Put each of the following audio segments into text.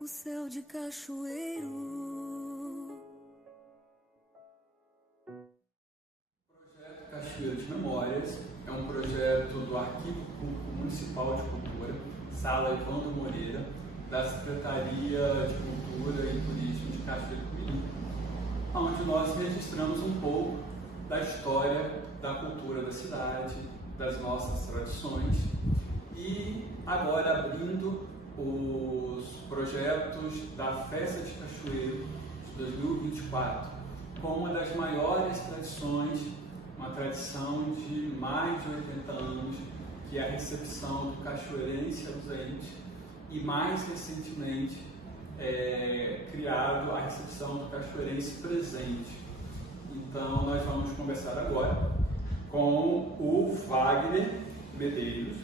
o céu de Cachoeiro. O projeto Cachoeiro de Memórias é um projeto do Arquivo Público Municipal de Cultura, Sala Evandro Moreira, da Secretaria de Cultura e Turismo de Cachoeiro do Mirim, onde nós registramos um pouco da história da cultura da cidade, das nossas tradições, e agora abrindo os projetos da Festa de Cachoeiro de 2024, com uma das maiores tradições, uma tradição de mais de 80 anos, que é a recepção do cachoeirense ausente, e mais recentemente criado a recepção do cachoeirense presente. Então nós vamos conversar agora com o Wagner Medeiros,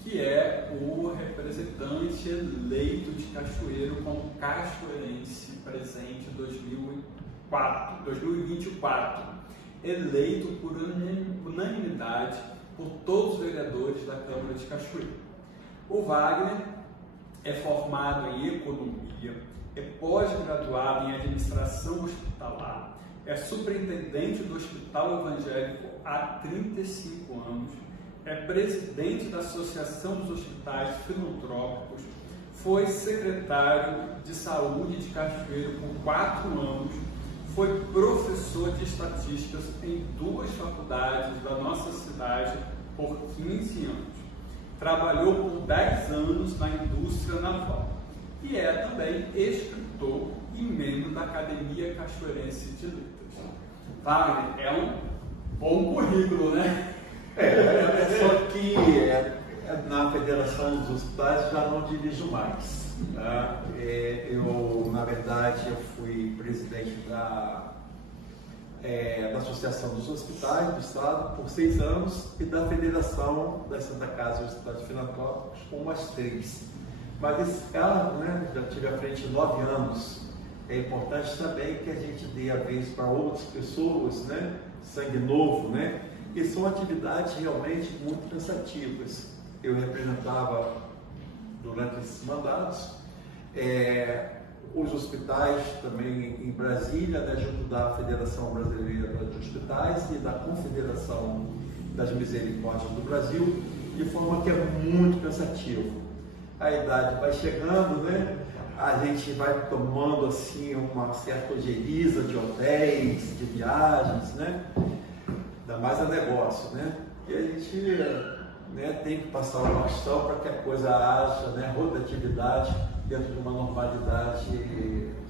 que é o representante eleito de Cachoeiro como cachoeirense presente 2024, eleito por unanimidade por todos os vereadores da Câmara de Cachoeiro. O Wagner é formado em economia, é pós-graduado em administração hospitalar, é superintendente do Hospital Evangélico há 35 anos, é presidente da Associação dos Hospitais Filantrópicos, foi secretário de Saúde de Cachoeiro por 4 anos, foi professor de estatísticas em 2 faculdades da nossa cidade por 15 anos, trabalhou por 10 anos na indústria naval e é também escritor e membro da Academia Cachoeirense de Letras. Wagner, é um bom currículo, né? Só que na Federação dos Hospitais já não dirijo mais. Tá? Na verdade, eu fui presidente da Associação dos Hospitais do Estado por 6 anos e da Federação da Santa Casa e Hospitais Filantrópicos por mais 3. Mas esse cargo, né, já tive à frente 9 anos. É importante também que a gente dê a vez para outras pessoas, né, sangue novo, né? Que são atividades realmente muito cansativas. Eu representava, durante esses mandatos, os hospitais também em Brasília, né, junto da Federação Brasileira de Hospitais e da Confederação das Misericórdias do Brasil, de forma que é muito cansativo. A idade vai chegando, né? A gente vai tomando assim uma certa ojeriza de hotéis, de viagens, né? Ainda mais a negócio, né? E a gente, né, tem que passar uma bastão para que a coisa haja, né, rotatividade dentro de uma normalidade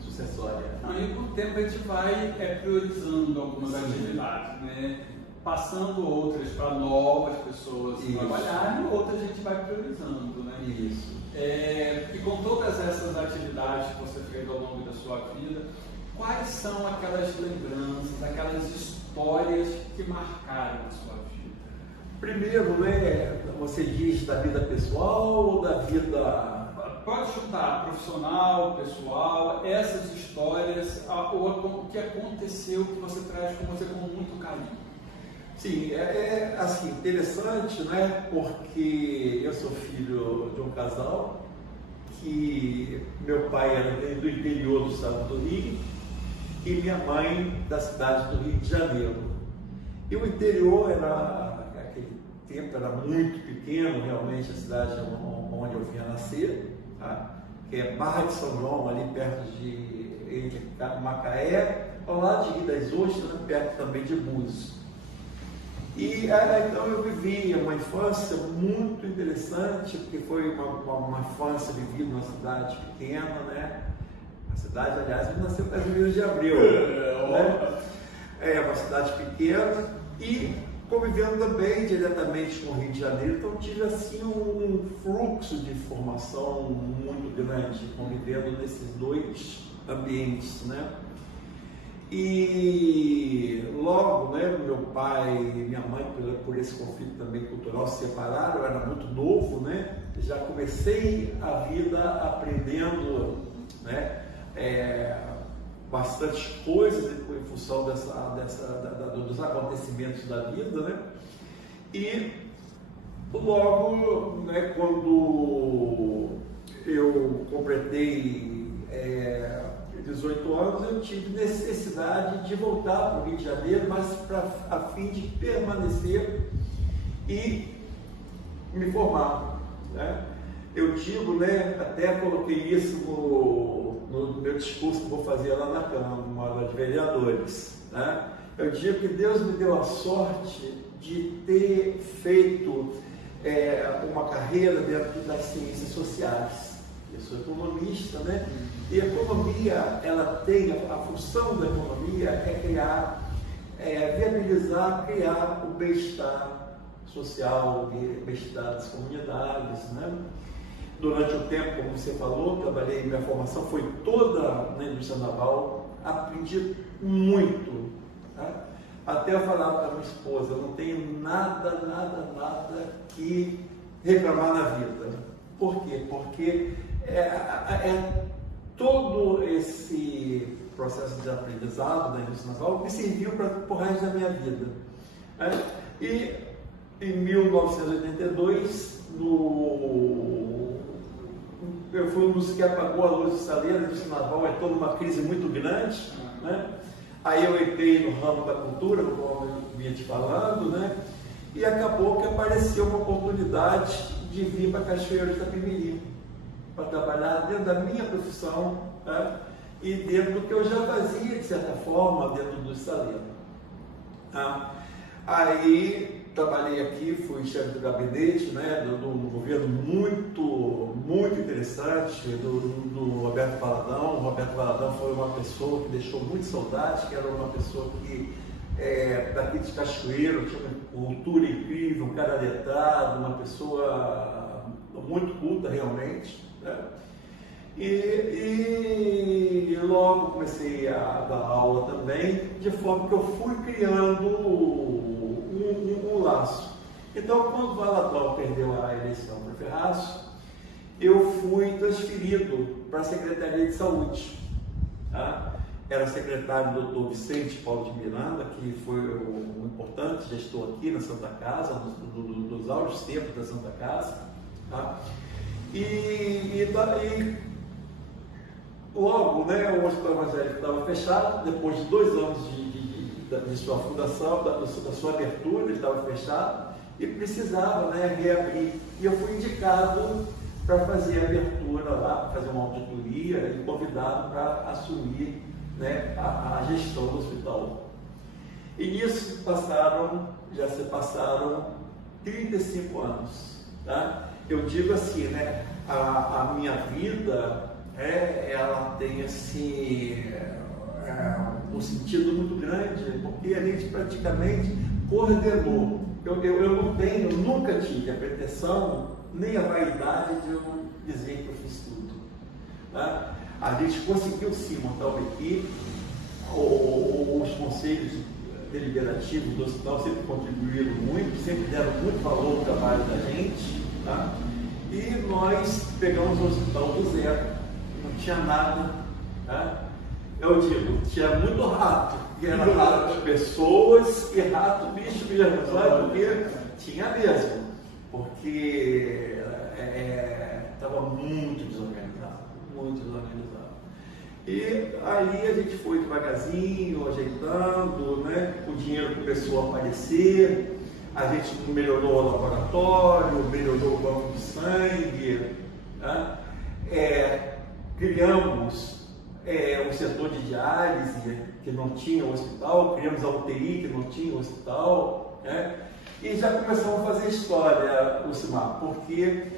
sucessória. Aí com o tempo a gente vai priorizando algumas atividades, né? Passando outras para novas pessoas trabalharem, outras a gente vai priorizando, né? Isso. E com todas essas atividades que você fez ao longo da sua vida, quais são aquelas lembranças, aquelas histórias que marcaram a sua vida? Primeiro, né, você diz da vida pessoal ou da vida... Pode chutar, profissional, pessoal, essas histórias, ou o que aconteceu que você traz com você com muito carinho. Sim, assim, interessante, né, porque eu sou filho de um casal que meu pai era do interior do estado do Rio e minha mãe da cidade do Rio de Janeiro. E o interior naquele tempo era muito pequeno, realmente a cidade onde eu vinha nascer, tá? Que é Barra de São João, ali perto de Macaé, ao lado de Rio das Ostras, perto também de Búzios. E então eu vivi uma infância muito interessante, porque foi uma infância vivida numa cidade pequena, né? A cidade, aliás, eu nasci em Casimiro de Abreu, né? É uma cidade pequena e convivendo também diretamente com o Rio de Janeiro, então tive assim um fluxo de informação muito grande, convivendo nesses 2 ambientes, né? E logo, né, meu pai e minha mãe, por esse conflito também cultural, se separaram, eu era muito novo, né? Já comecei a vida aprendendo, né, bastante coisas em função dos acontecimentos da vida, né? E logo, né, quando completei 18 anos, eu tive necessidade de voltar para o Rio de Janeiro, mas a fim de permanecer e me formar, né? Eu digo, né, até coloquei isso no meu discurso que vou fazer lá na Câmara de Vereadores, né? Eu digo que Deus me deu a sorte de ter feito uma carreira dentro das ciências sociais. Eu sou economista, né? E a economia, ela tem, a função da economia é criar, viabilizar, criar o bem-estar social, o bem-estar das comunidades, né? Durante o tempo, como você falou, trabalhei, minha formação foi toda na indústria naval, aprendi muito, tá? Até eu falava para minha esposa, eu não tenho nada que reclamar na vida. Por quê? Porque todo esse processo de aprendizado da indústria naval me serviu para o resto da minha vida. E em 1982, eu fui um dos que apagou a luz do saleiro, a indústria naval é toda uma crise muito grande, né? Aí eu entrei no ramo da cultura, como eu vinha te falando, né? E acabou que apareceu uma oportunidade de vir para Cachoeiro de Itapemirim, para trabalhar dentro da minha profissão, né? E dentro do que eu já fazia, de certa forma, dentro do saleiro. Aí trabalhei aqui, fui chefe do gabinete, né, do governo muito interessante, do Roberto Valadão. O Roberto Valadão foi uma pessoa que deixou muito saudade, que era uma pessoa que, daqui de Cachoeiro, tinha uma cultura incrível, um cara letrado, uma pessoa muito culta realmente, né? E logo comecei a dar aula também, de forma que eu fui criando um laço. Então, quando o Valadão perdeu a eleição para Ferraz, eu fui transferido para a Secretaria de Saúde. Tá? Era secretário do Dr. Vicente Paulo de Miranda, que foi um importante gestor aqui na Santa Casa, dos áureos tempos da Santa Casa. Tá? E logo, né, o Hospital Evangélico estava fechado, depois de 2 anos de sua fundação, da sua abertura, ele estava fechado e precisava, né, reabrir. E eu fui indicado para fazer a abertura lá, para fazer uma auditoria e convidado para assumir, né, a gestão do hospital. E nisso já se passaram 35 anos. Tá? Eu digo assim, né, a minha vida, ela tem assim, um sentido muito grande, porque a gente praticamente coordenou. Eu nunca tive a pretensão, nem a vaidade de eu dizer que eu fiz tudo. Tá? A gente conseguiu sim montar uma equipe, os conselhos deliberativos do hospital sempre contribuíram muito, sempre deram muito valor ao trabalho da gente. Tá? E nós pegamos o hospital do zero, não tinha nada. Tá? Eu digo, tinha muito rato, e era rato de pessoas e rato bicho mesmo, sabe? Porque tinha mesmo, porque estava muito desorganizado, muito desorganizado. E aí a gente foi devagarzinho, ajeitando, né? O dinheiro começou a aparecer, a gente melhorou o laboratório, melhorou o banco de sangue, né? Criamos o setor de diálise, que não tinha o hospital, criamos a UTI, que não tinha o hospital, né? E já começamos a fazer história, Lucimar, porque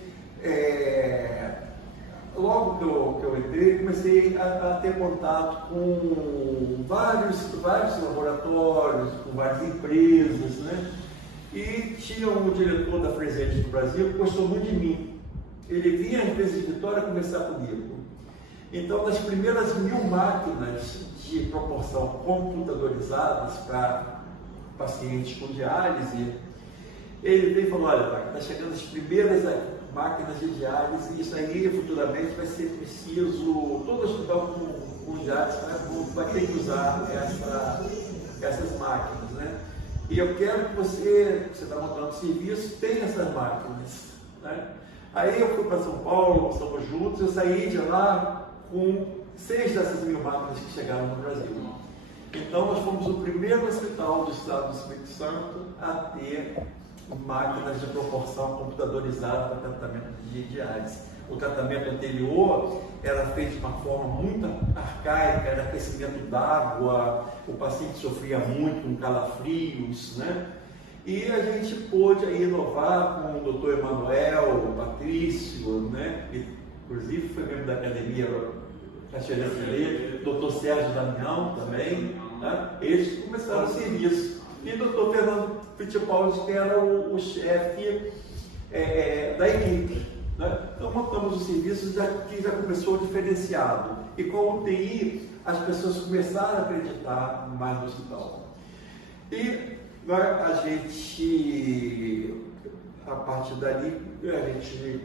logo que eu entrei, comecei a ter contato com vários laboratórios, com várias empresas, né? E tinha um diretor da Fresenius do Brasil que gostou muito de mim. Ele vinha às vezes de Vitória conversar comigo. Então, das primeiras 1000 máquinas de proporção computadorizadas para pacientes com diálise, ele veio e falou: olha, está chegando as primeiras máquinas de diálise, e isso aí futuramente vai ser preciso, todo hospital com diálise vai ter que usar essas máquinas, né? E eu quero que você está montando serviço, tenha essas máquinas, né? Aí eu fui para São Paulo, estamos juntos, eu saí de lá com 6 dessas 1000 máquinas que chegaram no Brasil. Então nós fomos o primeiro hospital do estado do Espírito Santo a ter máquinas de proporção computadorizada para tratamento de diálise. O tratamento anterior era feito de uma forma muito arcaica, era aquecimento d'água, o paciente sofria muito com calafrios, né? E a gente pôde aí inovar com o Dr. Emanuel, o Patrício, né? E, inclusive foi membro da academia Cachoeirense de Leite, Dr. Sérgio Damião também, né? Eles começaram o serviço. E o Dr. Fernando Fittipaldi, que era o chefe da equipe. Né? Então montamos o serviço que já começou diferenciado. E com o UTI, as pessoas começaram a acreditar mais no hospital. E a gente, a partir dali, a gente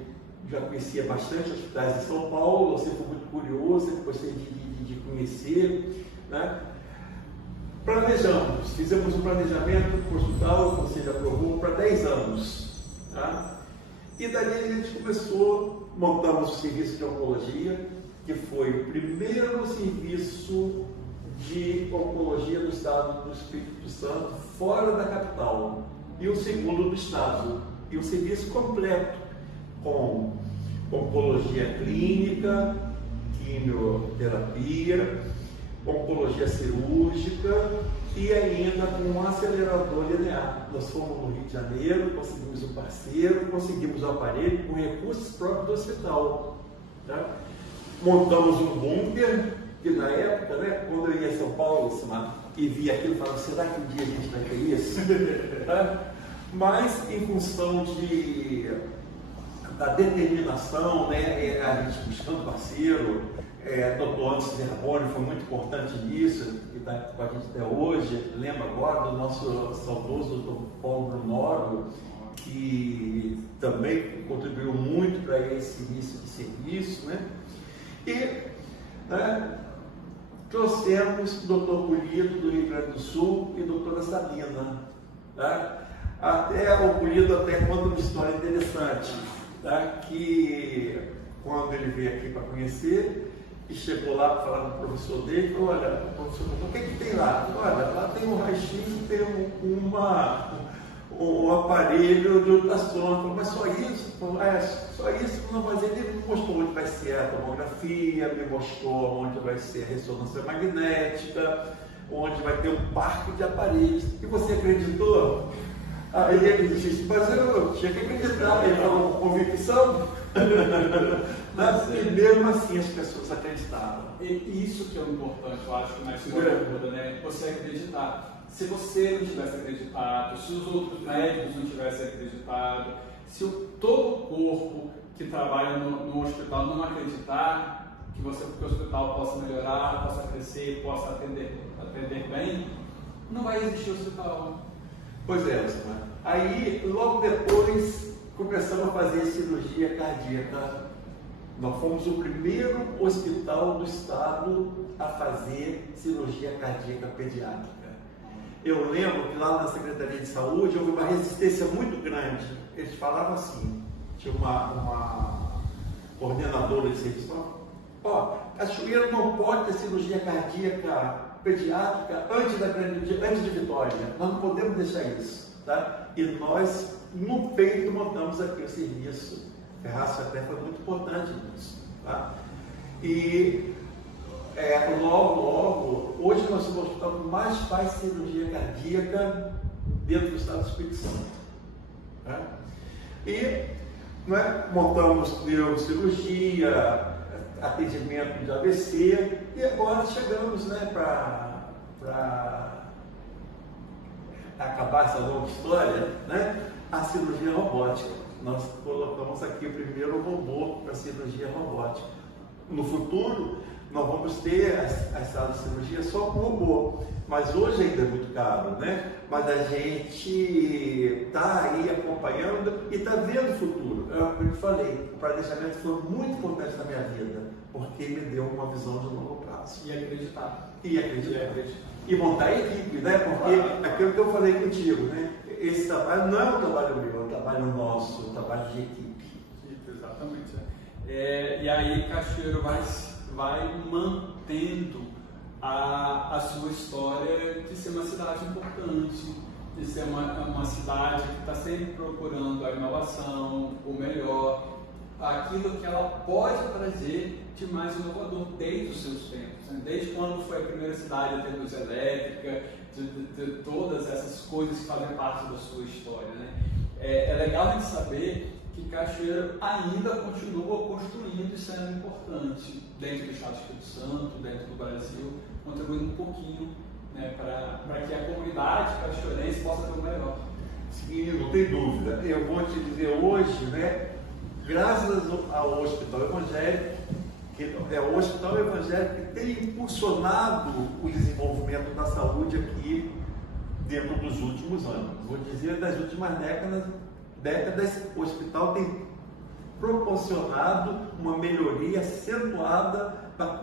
já conhecia bastante hospitais de São Paulo, eu sempre fui muito curioso, sempre gostei de conhecer, né? Planejamos, fizemos um planejamento para o hospital, o conselho aprovou para 10 anos. Tá? E dali a gente começou, montamos o serviço de oncologia, que foi o primeiro serviço de oncologia do estado do Espírito Santo, fora da capital, e o segundo do estado. E o serviço completo, com oncologia clínica, quimioterapia, oncologia cirúrgica e ainda com um acelerador linear. Nós fomos no Rio de Janeiro, conseguimos um parceiro, conseguimos o aparelho com recursos próprios do hospital. Tá? Montamos um bunker, que na época, né, quando eu ia a São Paulo e via aquilo, eu falava, será que um dia a gente vai ter isso? Tá? Mas em função da determinação, né, a gente buscando parceiro, Dr. Anderson Zerboni foi muito importante nisso, que está com a gente até hoje. Lembro agora do nosso saudoso Dr. Paulo Brunoro, que também contribuiu muito para esse início de serviço, né? E trouxemos o Dr. Pulido do Rio Grande do Sul e a doutora Sabina. Tá? Até o Pulido até conta uma história interessante, tá? Que quando ele veio aqui para conhecer, e chegou lá para falar com o professor dele, falou, olha, professor, o que tem lá? Olha, lá tem um raio-x e tem um aparelho de ultrassom. Falou, mas só isso? Falou, só isso? Não, mas ele me mostrou onde vai ser a tomografia, me mostrou onde vai ser a ressonância magnética, onde vai ter um parque de aparelhos. E você acreditou? Aí ele disse, mas eu tinha que acreditar. Ele falou, convicção? E mesmo assim as pessoas acreditavam. E isso que é o importante, eu acho, na história toda, né? Você acreditar. Se você não tivesse acreditado, se os outros médicos não tivessem acreditado, se todo o corpo que trabalha no hospital não acreditar que o hospital possa melhorar, possa crescer, possa atender bem, não vai existir hospital. Pois é, aí logo depois começamos a fazer cirurgia cardíaca. Nós fomos o primeiro hospital do estado a fazer cirurgia cardíaca pediátrica. Eu lembro que lá na Secretaria de Saúde houve uma resistência muito grande. Eles falavam assim, tinha uma coordenadora de serviço, Cachoeiro não pode ter cirurgia cardíaca pediátrica antes de Vitória. Nós não podemos deixar isso. Tá? E nós, no peito, montamos aqui o serviço. Ferraz até foi muito importante nisso. Tá? E logo, hoje nós somos o hospital que mais faz cirurgia cardíaca dentro do estado do Espírito Santo. Tá? E montamos neurocirurgia, atendimento de AVC, e agora chegamos para acabar essa longa história, a cirurgia robótica. Nós colocamos aqui o primeiro robô para cirurgia robótica. No futuro, nós vamos ter as salas de cirurgia só com robô, mas hoje ainda é muito caro, né? Mas a gente está aí acompanhando e está vendo o futuro. Eu falei, o planejamento foi muito importante na minha vida, porque me deu uma visão de longo prazo. E acreditar. E montar a equipe, né? Porque aquilo que eu falei contigo, né? Esse trabalho não é um trabalho meu, é um trabalho nosso, um trabalho de equipe. Exatamente. E aí Cachoeiro vai mantendo a sua história de ser uma cidade importante, de ser uma cidade que está sempre procurando a inovação, o melhor, aquilo que ela pode trazer de mais inovador desde os seus tempos, né? Desde quando foi a primeira cidade a ter luz elétrica, de todas essas coisas que fazem parte da sua história, né? É legal a gente saber que Cachoeiro ainda continua construindo e sendo importante dentro do Estado do Espírito Santo, dentro do Brasil, contribuindo um pouquinho, né, para que a comunidade cachoeirense possa ter o melhor. Sim, não tem dúvida. Eu vou te dizer hoje, né, graças ao Hospital Evangélico, que é o Hospital Evangélico que tem impulsionado o desenvolvimento da saúde aqui dentro dos últimos anos. Vou dizer, das últimas décadas, o hospital tem proporcionado uma melhoria acentuada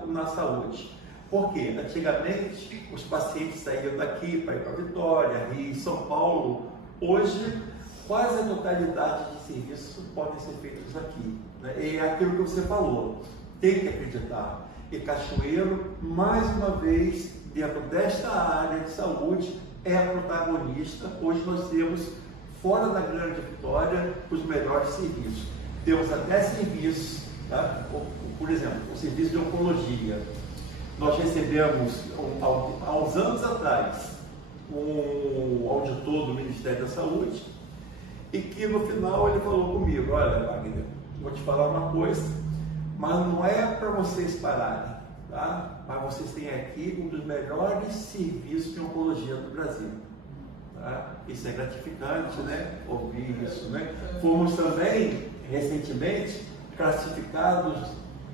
na saúde. Porque antigamente os pacientes saíam daqui para ir para Vitória, Rio, São Paulo. Hoje, quase a totalidade de serviços podem ser feitos aqui, né? E é aquilo que você falou, tem que acreditar. E Cachoeiro, mais uma vez, dentro desta área de saúde, é a protagonista. Hoje nós temos, fora da Grande Vitória, os melhores serviços. Temos até serviços, tá? Por exemplo, o serviço de oncologia. Nós recebemos, há uns anos atrás, um auditor do Ministério da Saúde, e que no final ele falou comigo: olha, Wagner, vou te falar uma coisa, mas não é para vocês pararem, tá? Mas vocês têm aqui um dos melhores serviços de oncologia do Brasil. Tá? Isso é gratificante, né? Ouvir isso, né? Fomos também, recentemente, classificados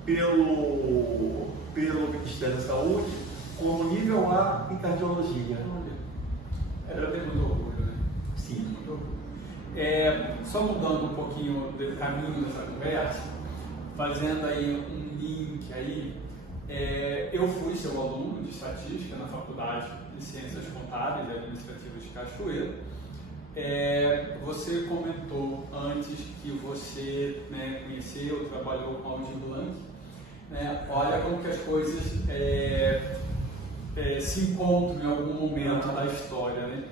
pelo Ministério da Saúde como nível A em cardiologia. Eu tenho muito orgulho, né? Sim. Muito orgulho. Só mudando um pouquinho do caminho dessa conversa, fazendo aí um link aí, eu fui seu aluno de estatística na Faculdade de Ciências Contábeis e Administrativas de Cachoeiro. Você comentou antes que você, né, conheceu, trabalhou com Aldir Blanc. Né? Olha como que as coisas se encontram em algum momento da história, né?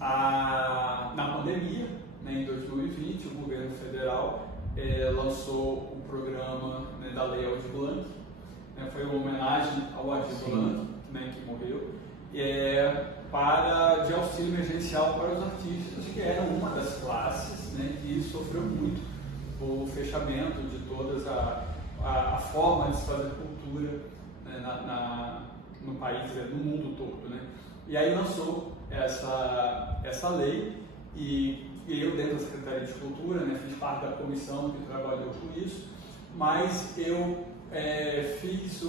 Na pandemia, né, em 2020, o governo federal lançou o programa, né, da Lei Aldir Blanc, né? Foi uma homenagem ao Aldir Blanc, né, que morreu, de auxílio emergencial para os artistas, que eram uma das classes, né, que sofreu muito o fechamento de todas a forma de se fazer cultura, né, no país, no mundo todo, né? E aí lançou essa lei, e eu, dentro da Secretaria de Cultura, né, fiz parte da comissão que trabalhou com isso, mas eu fiz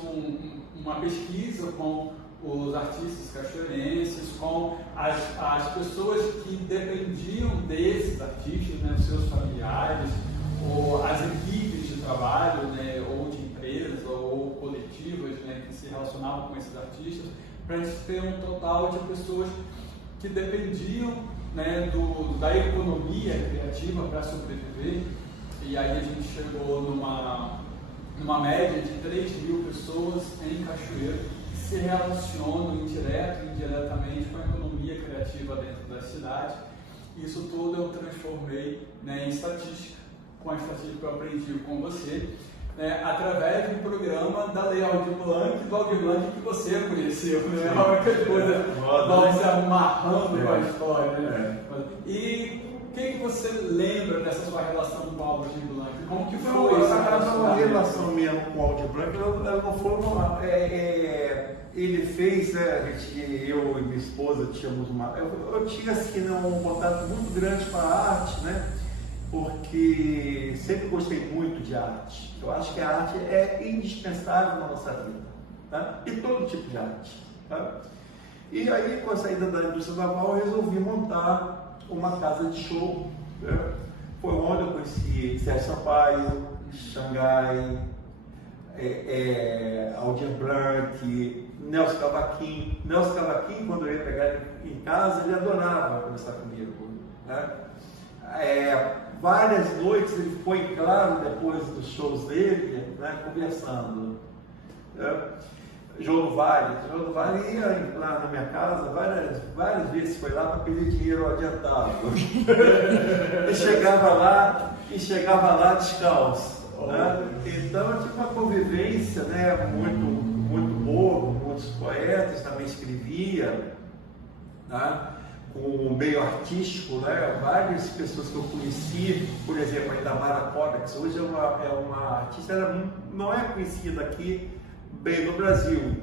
uma pesquisa com os artistas cachoeirenses, com as pessoas que dependiam desses artistas, né, os seus familiares, ou as equipes de trabalho, né, ou de empresas, ou coletivas, né, que se relacionavam com esses artistas, para a gente ter um total de pessoas que dependiam, né, da economia criativa para sobreviver. E aí a gente chegou numa média de 3.000 pessoas em Cachoeiro que se relacionam direto e indiretamente com a economia criativa dentro da cidade. Isso tudo eu transformei, né, em estatística, com a estatística que eu aprendi com você, né, através do programa da Lei Aldir Blanc, do Aldir Blanc que você conheceu, né? Aquela coisa vai se amarrando com a história, né? E o que você lembra dessa sua relação com o Aldir Blanc? Como que foi a relação mesmo com o Aldir Blanc? Ela não foi uma... ele fez, eu e minha esposa tínhamos eu tinha assim, um contato muito grande com a arte, né? Porque sempre gostei muito de arte. Eu acho que a arte é indispensável na nossa vida, tá? E todo tipo de arte, tá? E aí, com a saída da indústria naval, eu resolvi montar uma casa de show, né? Foi onde eu conheci Sérgio Sampaio, Xangai, Aldir Blanc, Nelson Cavaquinho. Nelson Cavaquinho, quando eu ia pegar ele em casa, ele adorava conversar comigo, né? várias noites ele ficou em claro depois dos shows dele, né, conversando. João do Vale ia lá na minha casa várias vezes, foi lá para pedir dinheiro adiantado. e chegava lá descalço. Né? Então eu tive uma convivência, né, muito boa, com muitos poetas, também escrevia, né, com o meio artístico, né, várias pessoas que eu conheci, por exemplo, a Itamara Kovacs, hoje é uma artista, ela não é conhecida aqui bem no Brasil,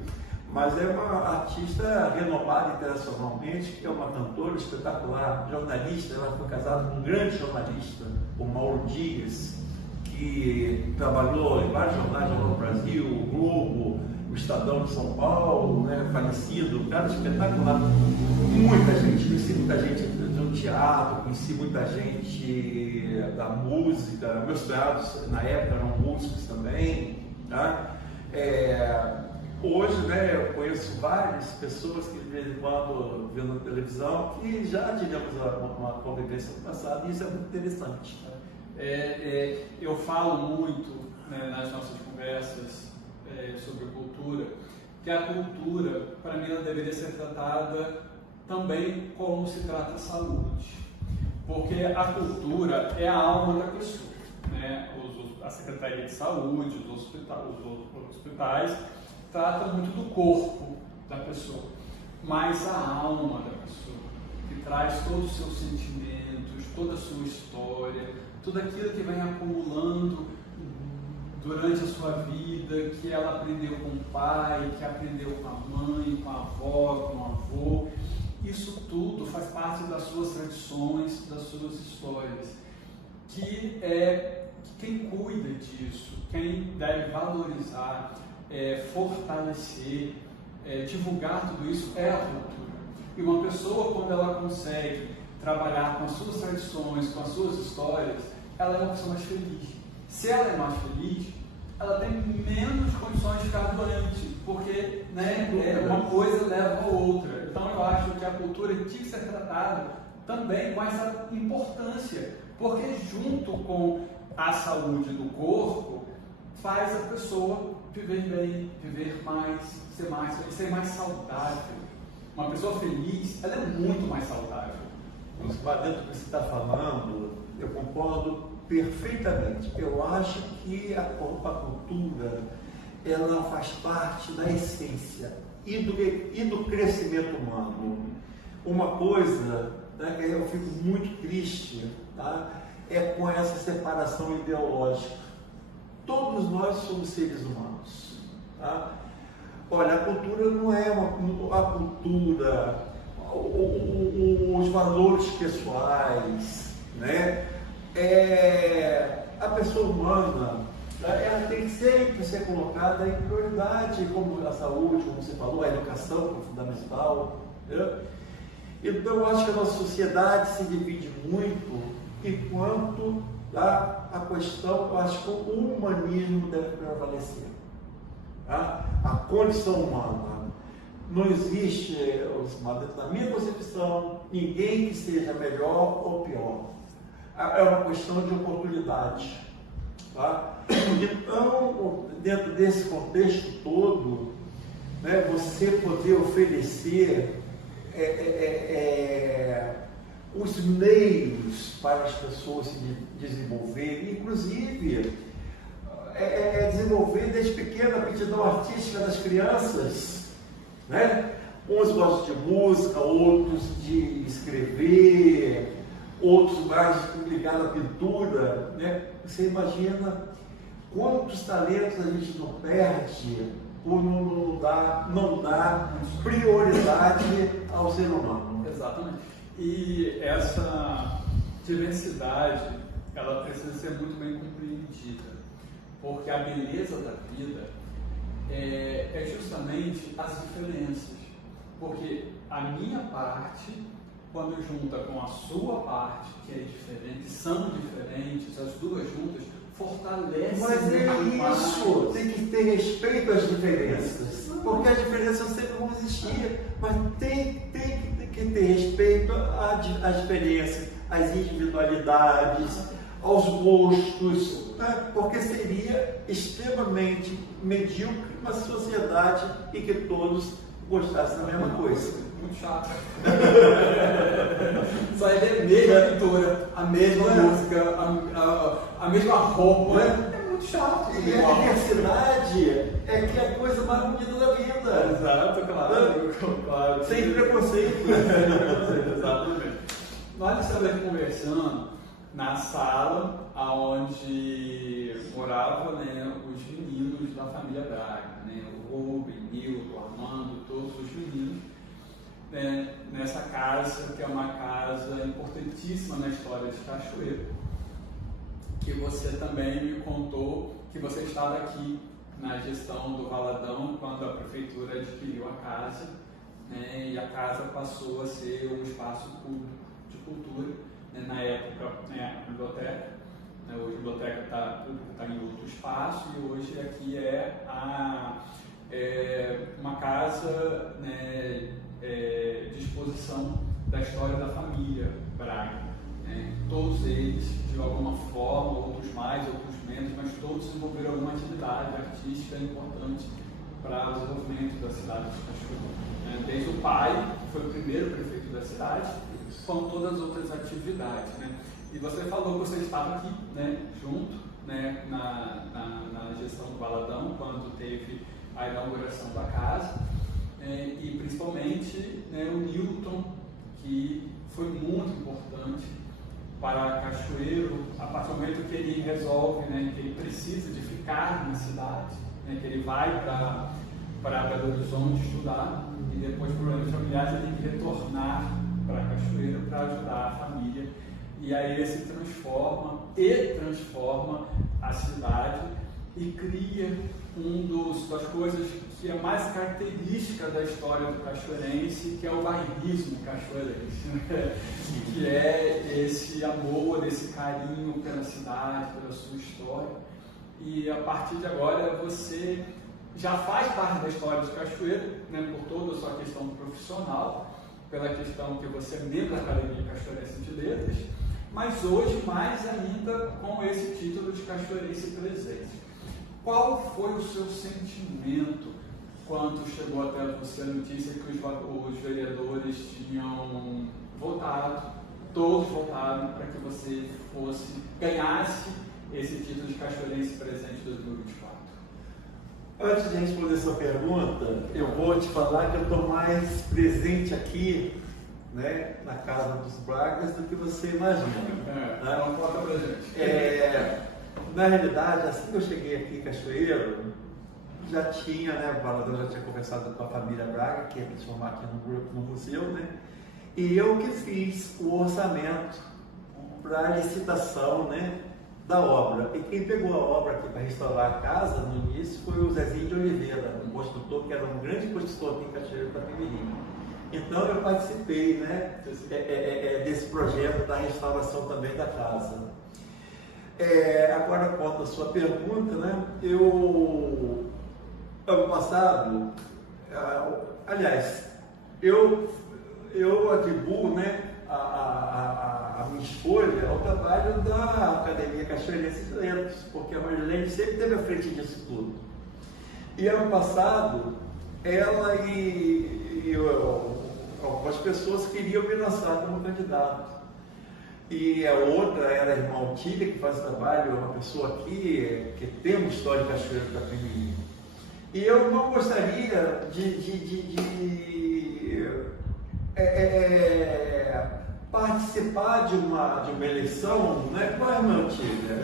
mas é uma artista renomada internacionalmente, que é uma cantora espetacular, jornalista. Ela foi casada com um grande jornalista, o Mauro Dias, que trabalhou em vários jornais no Brasil, o Globo, o Estadão de São Paulo, né, falecido, um cara espetacular. Muita gente, conheci muita gente do teatro, conheci muita gente da música, meus cunhados na época eram músicos também, tá? Hoje, né, eu conheço várias pessoas que de vez em quando vêem na televisão que já tivemos uma convivência no passado, e isso é muito interessante. Eu falo muito, né, nas nossas conversas sobre cultura, que a cultura, para mim, ela deveria ser tratada também como se trata a saúde, porque a cultura é a alma da pessoa, né? A Secretaria de Saúde, os hospitais tratam muito do corpo da pessoa, mas a alma da pessoa, que traz todos os seus sentimentos, toda a sua história, tudo aquilo que vem acumulando durante a sua vida, que ela aprendeu com o pai, que aprendeu com a mãe, com a avó, com o avô, isso tudo faz parte das suas tradições, das suas histórias, que quem cuida disso, quem deve valorizar, fortalecer, divulgar tudo isso é a cultura. E uma pessoa, quando ela consegue trabalhar com as suas tradições, com as suas histórias, ela é uma pessoa mais feliz. Se ela é mais feliz, ela tem menos condições de ficar doente, porque, né, uma coisa leva a outra. Então eu acho que a cultura tinha que ser tratada também com essa importância, porque junto com a saúde do corpo, faz a pessoa viver bem, viver mais, ser mais saudável. Uma pessoa feliz, ela é muito mais saudável. Dentro do que você está falando, eu concordo perfeitamente. Eu acho que a cultura, ela faz parte da essência e do crescimento humano. Uma coisa, né, que eu fico muito triste, tá, é com essa separação ideológica. Todos nós somos seres humanos. Tá? Olha, a cultura não é a cultura, os valores pessoais, né? A pessoa humana, ela tem que sempre ser colocada em prioridade, como a saúde, como você falou, a educação que é fundamental. Né? Então, eu acho que a nossa sociedade se divide muito enquanto a questão, eu acho que o humanismo deve prevalecer. Tá? A condição humana. Não existe, na minha concepção, ninguém que seja melhor ou pior. É uma questão de oportunidade. Tá? Então, dentro desse contexto todo, né, você poder oferecer os meios para as pessoas se desenvolverem, inclusive desenvolver desde pequena a aptidão artística das crianças, né? Uns gostam de música, outros de escrever, outros mais ligados à pintura, né? Você imagina quantos talentos a gente não perde por não dar prioridade ao ser humano. Exatamente. E essa diversidade, ela precisa ser muito bem compreendida, porque a beleza da vida é justamente as diferenças, porque a minha parte, quando junta com a sua parte, que é diferente, são diferentes, as duas juntas, fortalecem. Mas é isso, tem que ter respeito às diferenças, porque as diferenças sempre vão existir, mas tem que ter respeito às diferenças, às individualidades, aos gostos, né? Porque seria extremamente medíocre uma sociedade em que todos gostassem da mesma coisa. Muito chato. Só é a mesma pintura, a mesma música, a mesma roupa. É muito chato. E a diversidade é que é a coisa mais bonita da vida. Exato, claro. Claro. Sem preconceito. Exatamente. Nós estamos aqui conversando na sala onde moravam, né, os meninos da família Braga, né, o Rubem, Nilton, Armando, todos os meninos, né, nessa casa que é uma casa importantíssima na história de Cachoeiro, que você também me contou que você estava aqui na gestão do Valadão quando a prefeitura adquiriu a casa, né, e a casa passou a ser um espaço público de cultura, né, na época, né, a biblioteca, né, hoje a biblioteca pública está em outro espaço e hoje aqui é uma casa, né, de exposição da história da família Braga, né, todos eles de alguma forma, outros mais, outros menos, mas todos desenvolveram alguma atividade artística importante para o desenvolvimento da cidade de Cachoeiro. Desde o pai, que foi o primeiro prefeito da cidade, com todas as outras atividades, né? E você falou que você estava aqui, né, junto, né, na gestão do Valadão, quando teve a inauguração da casa, e principalmente, né, o Nilton, que foi muito importante para Cachoeiro, a partir do momento que ele resolve, né, que ele precisa de ficar na cidade, né, que ele vai para Belo Horizonte estudar, e depois, por problemas familiares, ele tem que retornar para Cachoeiro para ajudar a família. E aí ele se transforma a cidade e cria das coisas que é mais característica da história do cachoeirense, que é o bairrismo cachoeirense, né? Que é esse amor, esse carinho pela cidade, pela sua história. E a partir de agora você já faz parte da história de Cachoeiro, né, por toda a sua questão profissional, pela questão que você é membro da Academia Cachoeirense de Letras, mas hoje mais ainda com esse título de cachoeirense presente. Qual foi o seu sentimento quando chegou até você a notícia que os vereadores tinham votado, todos votaram para que você ganhasse esse título de cachoeirense presente de 2024? Antes de responder sua pergunta, eu vou te falar que eu estou mais presente aqui, né, na casa dos Bragas do que você imagina. Então conta pra gente. Na realidade, assim que eu cheguei aqui em Cachoeiro, já tinha, né, o Valadão já tinha conversado com a família Braga, que ia transformar aqui no museu, né, e eu que fiz o orçamento para a licitação, né, da obra. E quem pegou a obra aqui para restaurar a casa no início foi o Zezinho de Oliveira, um construtor que era um grande construtor aqui em Cachoeiro da Pimirim. Então eu participei, né, desse projeto da restauração também da casa. Agora, quanto à sua pergunta, né, ano passado, aliás, eu atribuo, né, a minha escolha ao trabalho da Academia Cachoeirense de Letras, porque a Marilene sempre esteve à frente disso tudo. E ano passado, ela e algumas pessoas queriam me lançar como candidato. E a outra era a irmã Otília, que faz trabalho, uma pessoa aqui que tem uma história de Cachoeiro da Pimirim. E eu não gostaria participar de uma eleição, né, com a irmã Otília.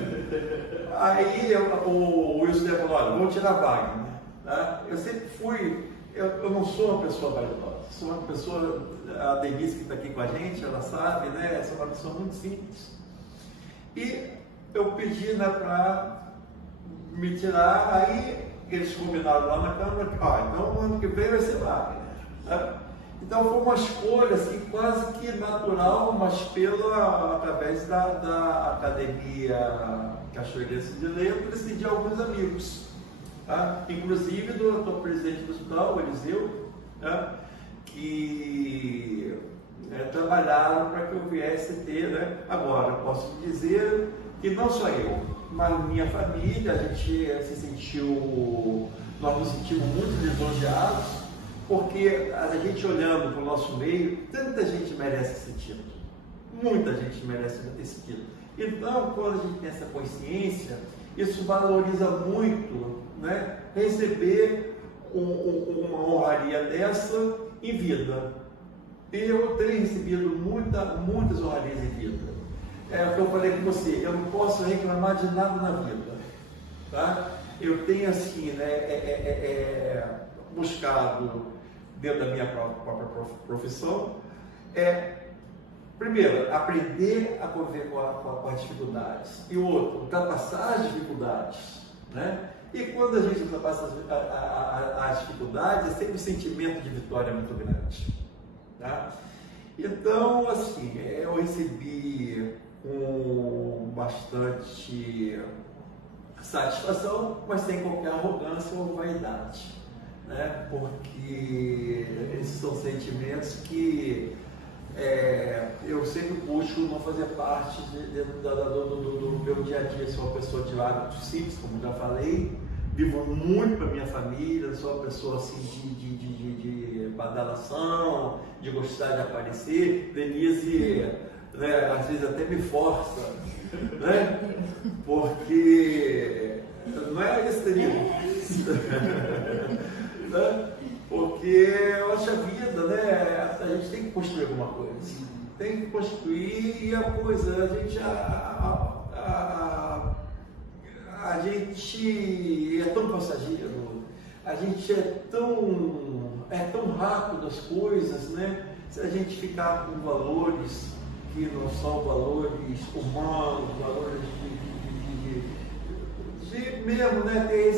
Aí o Wilson falou, olha, vou tirar a Wagner. Tá? Eu sempre fui, eu não sou uma pessoa vaidosa, sou uma pessoa, a Denise que está aqui com a gente, ela sabe, né, sou uma pessoa muito simples. E eu pedi, né, para me tirar, aí eles combinaram lá na Câmara, então o ano que vem vai ser Wagner. Tá? Então foi uma escolha assim, quase que natural, mas através da Academia Cachoeirense de Letras e de alguns amigos. Tá? Inclusive do atual presidente do hospital, o Eliseu, tá? Que trabalharam para que eu viesse ter, né? Agora, posso dizer que não só eu, mas minha família, nós nos sentimos muito lisonjeados, porque a gente olhando para o nosso meio, tanta gente merece esse título, muita gente merece esse título. Então, quando a gente tem essa consciência, isso valoriza muito, né, receber uma honraria dessa em vida. Eu tenho recebido muitas honrarias em vida. É o que eu falei com você, eu não posso reclamar de nada na vida. Tá? Eu tenho assim, né, buscado dentro da minha própria profissão, primeiro, aprender a conviver com as dificuldades, e outro, ultrapassar as dificuldades, né? E quando a gente ultrapassa as dificuldades, é sempre um sentimento de vitória muito grande, tá? Então, assim, eu recebi com bastante satisfação, mas sem qualquer arrogância ou vaidade, né? Porque esses são sentimentos que eu sempre busco não fazer parte do meu dia a dia. Sou uma pessoa de hábitos simples, como já falei, vivo muito para minha família, sou uma pessoa assim de badalação, de gostar de aparecer. Denise, né, às vezes até me força, né? Porque não é isso, Denise. Né? Porque eu acho a vida, né? A gente tem que construir alguma coisa. Tem que construir, e a coisa, a gente é tão passageiro, a gente é tão rápido as coisas, né? Se a gente ficar com valores que não são valores humanos, valores de mesmo, né? Ter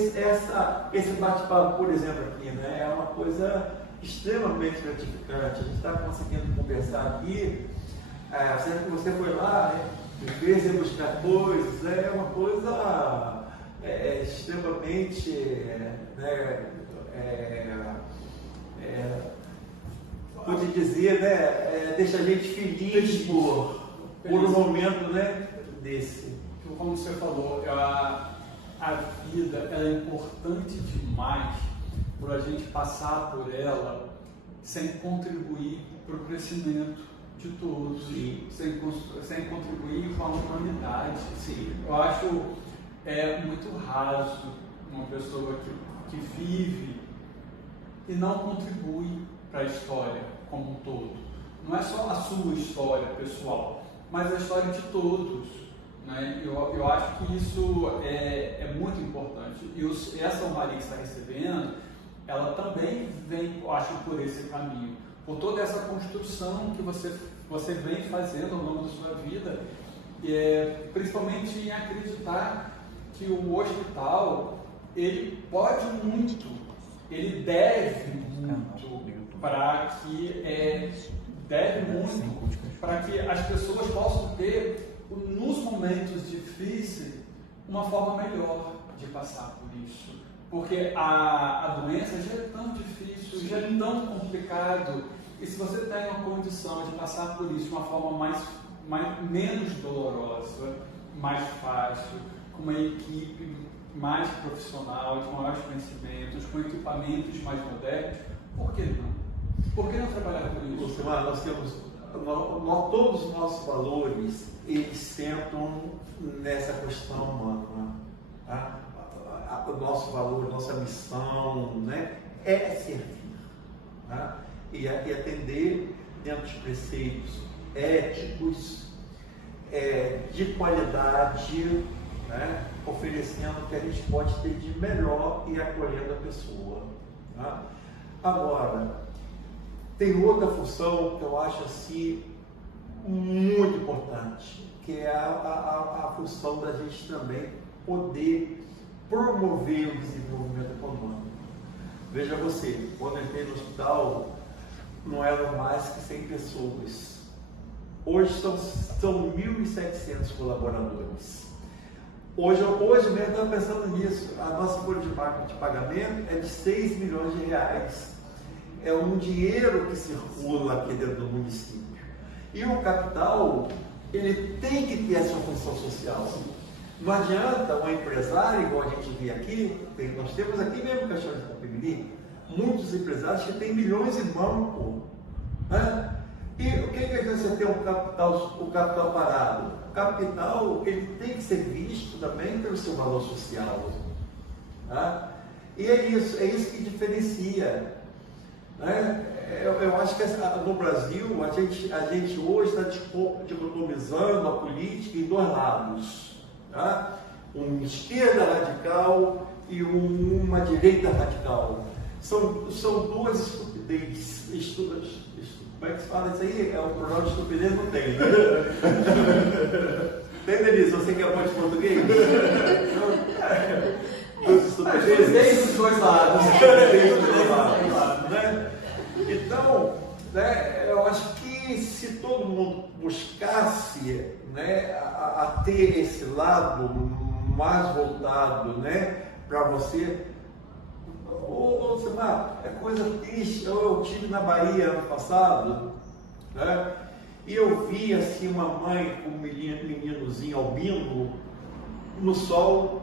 esse bate-papo, por exemplo, aqui, né? É uma coisa extremamente gratificante. A gente está conseguindo conversar aqui. Você foi lá, né? Me fez ir buscar coisas, é uma coisa extremamente, né? Pode dizer, né? Deixa a gente feliz por um momento, né? Desse. Como você falou, a vida ela é importante demais para a gente passar por ela sem contribuir para o crescimento de todos, sem contribuir com a humanidade. Sim. Eu acho muito raso uma pessoa que vive e não contribui para a história como um todo. Não é só a sua história pessoal, mas a história de todos. Né? Eu acho que isso é muito importante. E essa honraria que você está recebendo, ela também vem, eu acho, por esse caminho. Por toda essa construção que você vem fazendo ao longo da sua vida, principalmente em acreditar que o hospital, ele pode muito, ele deve muito para que as pessoas possam ter, nos momentos difíceis, uma forma melhor de passar por isso. Porque a doença já é tão difícil, já é tão complicado, e se você tem uma condição de passar por isso de uma forma menos dolorosa, mais fácil, com uma equipe mais profissional, de maiores conhecimentos, com equipamentos mais modernos, por que não? Por que não trabalhar por isso? Lucimar, todos os nossos valores, eles sentam nessa questão humana. Tá? O nosso valor, nossa missão, né, é servir, tá? E atender dentro de preceitos éticos, de qualidade, né, oferecendo o que a gente pode ter de melhor e acolhendo a pessoa. Tá? Agora, tem outra função que eu acho assim muito importante, que é a função da gente também poder promover o desenvolvimento econômico. Veja você, quando eu entrei no hospital, não eram mais que 100 pessoas. Hoje são 1.700 colaboradores. Hoje mesmo eu estava pensando nisso. A nossa folha de pagamento é de 6 milhões de reais. É um dinheiro que circula aqui dentro do município. E o capital ele tem que ter a sua função social. Não adianta um empresário, igual a gente vê aqui, nós temos aqui mesmo em Cachoeira de Itapemirim, muitos empresários que têm milhões em banco. Né? E o que adianta você ter o capital parado? O capital ele tem que ser visto também pelo seu valor social. Tá? E é isso que diferencia. Né? Eu acho que no Brasil a gente hoje está dicotomizando a política em dois lados. Tá? Uma esquerda radical e uma direita radical. São duas estupidez. Como é que se fala isso aí? O pronome de estupidez não tem, né? Tem, Denise? Você que é bom de português? Duas estupidezes. Tem dos dois lados. Né? Então, né, eu acho que se todo mundo buscasse, né, a ter esse lado mais voltado, né, para você. É coisa triste. Eu estive na Bahia ano passado, né, e eu vi assim uma mãe com um meninozinho albino no sol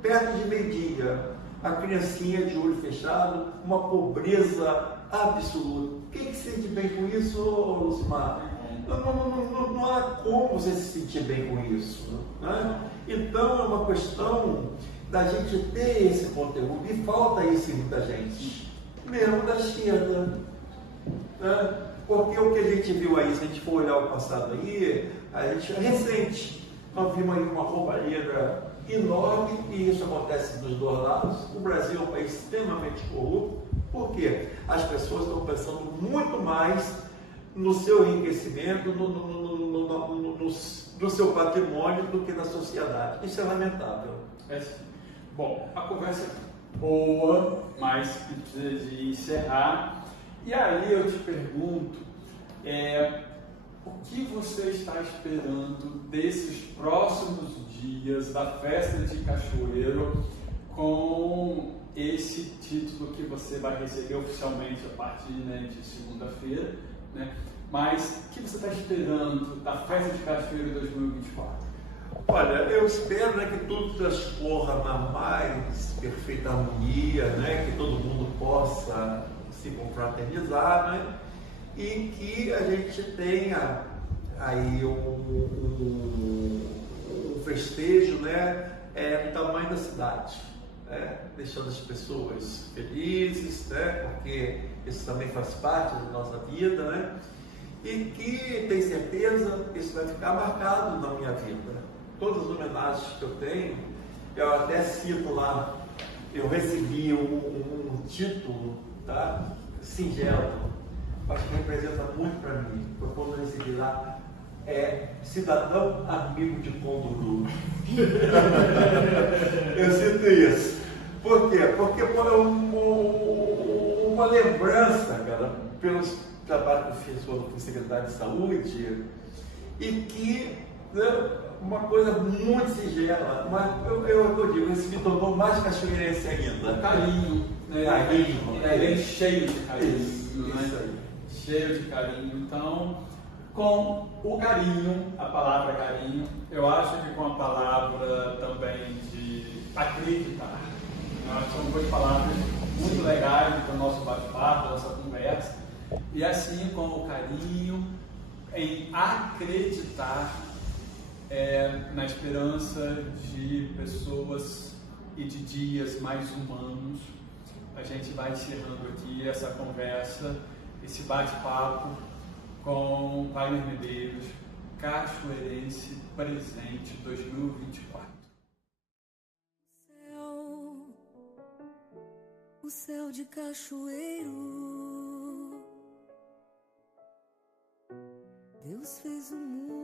perto de meio-dia, a criancinha de olho fechado, uma pobreza absoluta. Quem que se sente bem com isso, Lucimar? Não há como você se sentir bem com isso. Né? Então é uma questão da gente ter esse conteúdo, e falta isso em muita gente, mesmo da esquerda. Né? Porque o que a gente viu aí, se a gente for olhar o passado aí, a gente é recente. Nós vimos aí uma roubalheira enorme, e isso acontece dos dois lados. O Brasil é um país extremamente corrupto. Por quê? As pessoas estão pensando muito mais no seu enriquecimento, no seu patrimônio, do que na sociedade. Isso é lamentável. É sim. Bom, a conversa é boa, mas precisa de encerrar. E aí eu te pergunto, o que você está esperando desses próximos dias da festa de Cachoeiro, com esse título que você vai receber oficialmente a partir, né, de segunda-feira, né? Mas o que você está esperando da festa de Cachoeiro 2024? Olha, eu espero, né, que tudo transcorra na mais perfeita harmonia, né, que todo mundo possa se confraternizar, né, e que a gente tenha aí um festejo, né, do tamanho da cidade, né, deixando as pessoas felizes, né, porque isso também faz parte da nossa vida, né, e que tenho certeza que isso vai ficar marcado na minha vida. Todas as homenagens que eu tenho, eu até cito lá, eu recebi um título, tá, singelo, acho que representa muito para mim. Foi quando eu recebi lá, cidadão amigo de Conduru. Eu cito isso. Por quê? Porque foi uma lembrança, cara, pelos trabalhos que eu fiz quando fui secretário de saúde, e que, né, uma coisa muito singela, mas eu digo, isso me tornou mais cachoeirense ainda. Carinho, né? Carinho. Ele é cheio de carinho. Isso aí. Cheio de carinho. Então, com o carinho, a palavra carinho, eu acho que com a palavra também de acreditar. Eu acho que são duas palavras muito legais para o nosso bate-papo, para a nossa conversa. E assim, com o carinho em acreditar na esperança de pessoas e de dias mais humanos, a gente vai encerrando aqui essa conversa, esse bate-papo com Wagner Medeiros, Cachoeirense Presente 2024. O céu de Cachoeiro, Deus fez o mundo